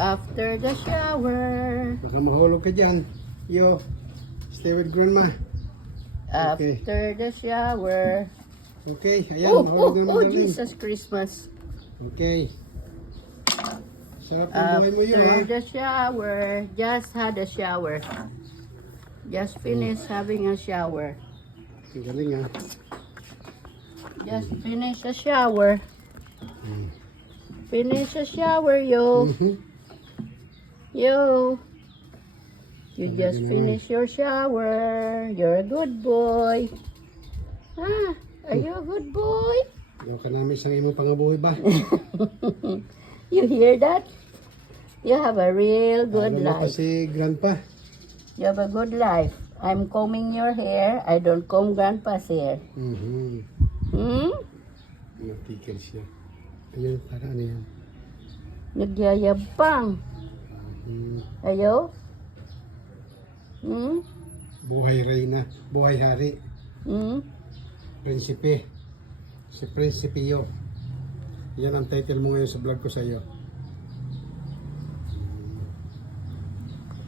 After the shower. Baka mahulog ka dyan. Yo, stay with grandma. Okay. After the shower. Okay, ayan, mahulog na Oh, darling. Jesus Christmas. Okay. Sarap ng buhay mo yun, ha? After the shower. Just had a shower. Just finished having a shower. Ang galing, ha? Just finished a shower. Hmm. Finish a shower, yo. Yo. You just finished your shower. You're a good boy. Ah, are you a good boy? Ikaw ka namin isang imo pangabuhi ba? You hear that? You have a real good Alam mo life. kasi grandpa. You have a good life. I'm combing your hair. I don't comb grandpa's hair. Hmm? Natikil siya. Ayun, para ano yan? Nagyayabang. Ayo? Hmm? Buhay reyna, buhay hari, Hmm? prinsipe. Si Prinsipio. Yan ang title mo ngayon sa vlog ko sa iyo.